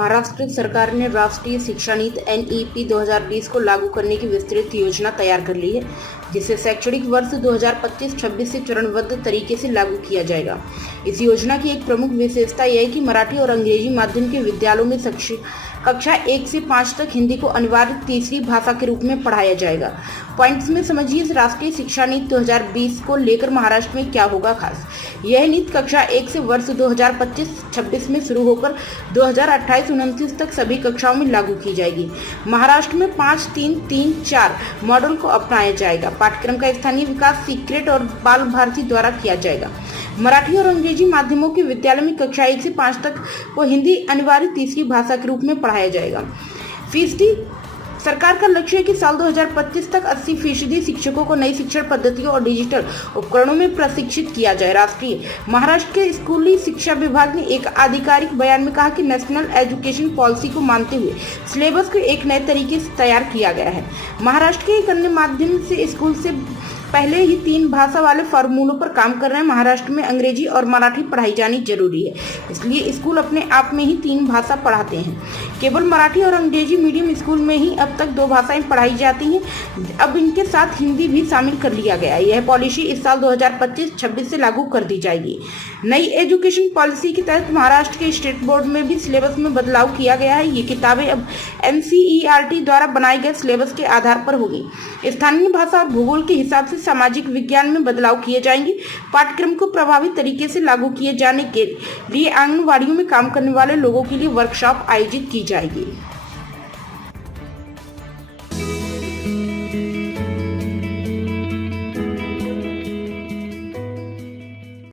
महाराष्ट्र सरकार ने राष्ट्रीय शिक्षा नीति NEP 2020 को लागू करने की विस्तृत योजना तैयार कर ली है, जिसे शैक्षणिक वर्ष 2025-26 से चरणबद्ध तरीके से लागू किया जाएगा। इस योजना की एक प्रमुख विशेषता यह है कि मराठी और अंग्रेजी माध्यम के विद्यालयों में कक्षा 1 से 5 तक हिंदी को अनिवार्य तीसरी भाषा के रूप में पढ़ाया जाएगा। पॉइंट्स में समझिए इस राष्ट्रीय शिक्षा नीति 2020 को लेकर महाराष्ट्र में क्या होगा खास। यह नीति कक्षा 1 से वर्ष 2025-26 में शुरू होकर 2028-29 तक सभी कक्षाओं में लागू की जाएगी। महाराष्ट्र में 5-3-3-4 मॉडल को अपनाया जाएगा। पाठ्यक्रम का स्थानीय विकास सीक्रेट और बाल भारती द्वारा किया जाएगा। मराठी और अंग्रेजी माध्यमों के विद्यालय में कक्षा 1 से 5 तक को हिंदी अनिवार्य तीसरी भाषा के रूप में पढ़ाया जाएगा। फीसदी सरकार का लक्ष्य है कि साल 2025 तक 80% शिक्षकों को नई शिक्षण पद्धतियों और डिजिटल उपकरणों में प्रशिक्षित किया जाए। राष्ट्रीय महाराष्ट्र के स्कूली शिक्षा विभाग ने एक आधिकारिक बयान में कहा कि नेशनल एजुकेशन पॉलिसी को मानते हुए सिलेबस को एक नए तरीके से तैयार किया गया है। महाराष्ट्र के एक अन्य माध्यम से स्कूल से पहले ही 3 भाषा वाले फार्मूलों पर काम कर रहे हैं। महाराष्ट्र में अंग्रेजी और मराठी पढ़ाई जानी जरूरी है, इसलिए स्कूल अपने आप में ही 3 भाषा पढ़ाते हैं। केवल मराठी और अंग्रेजी मीडियम स्कूल में ही अब तक 2 भाषाएं पढ़ाई जाती हैं। अब इनके साथ हिंदी भी शामिल कर लिया गया है। यह पॉलिसी इस साल 2025-26 से लागू कर दी जाएगी। नई एजुकेशन पॉलिसी के तहत महाराष्ट्र के स्टेट बोर्ड में भी सिलेबस में बदलाव किया गया है। ये किताबें अब NCERT द्वारा बनाए गए सिलेबस के आधार पर होगी। स्थानीय भाषा और भूगोल के हिसाब से सामाजिक विज्ञान में बदलाव किए जाएंगे। पाठ्यक्रम को प्रभावी तरीके से लागू किए जाने के लिए आंगनबाड़ियों में काम करने वाले लोगों के लिए वर्कशॉप आयोजित की जाएगी।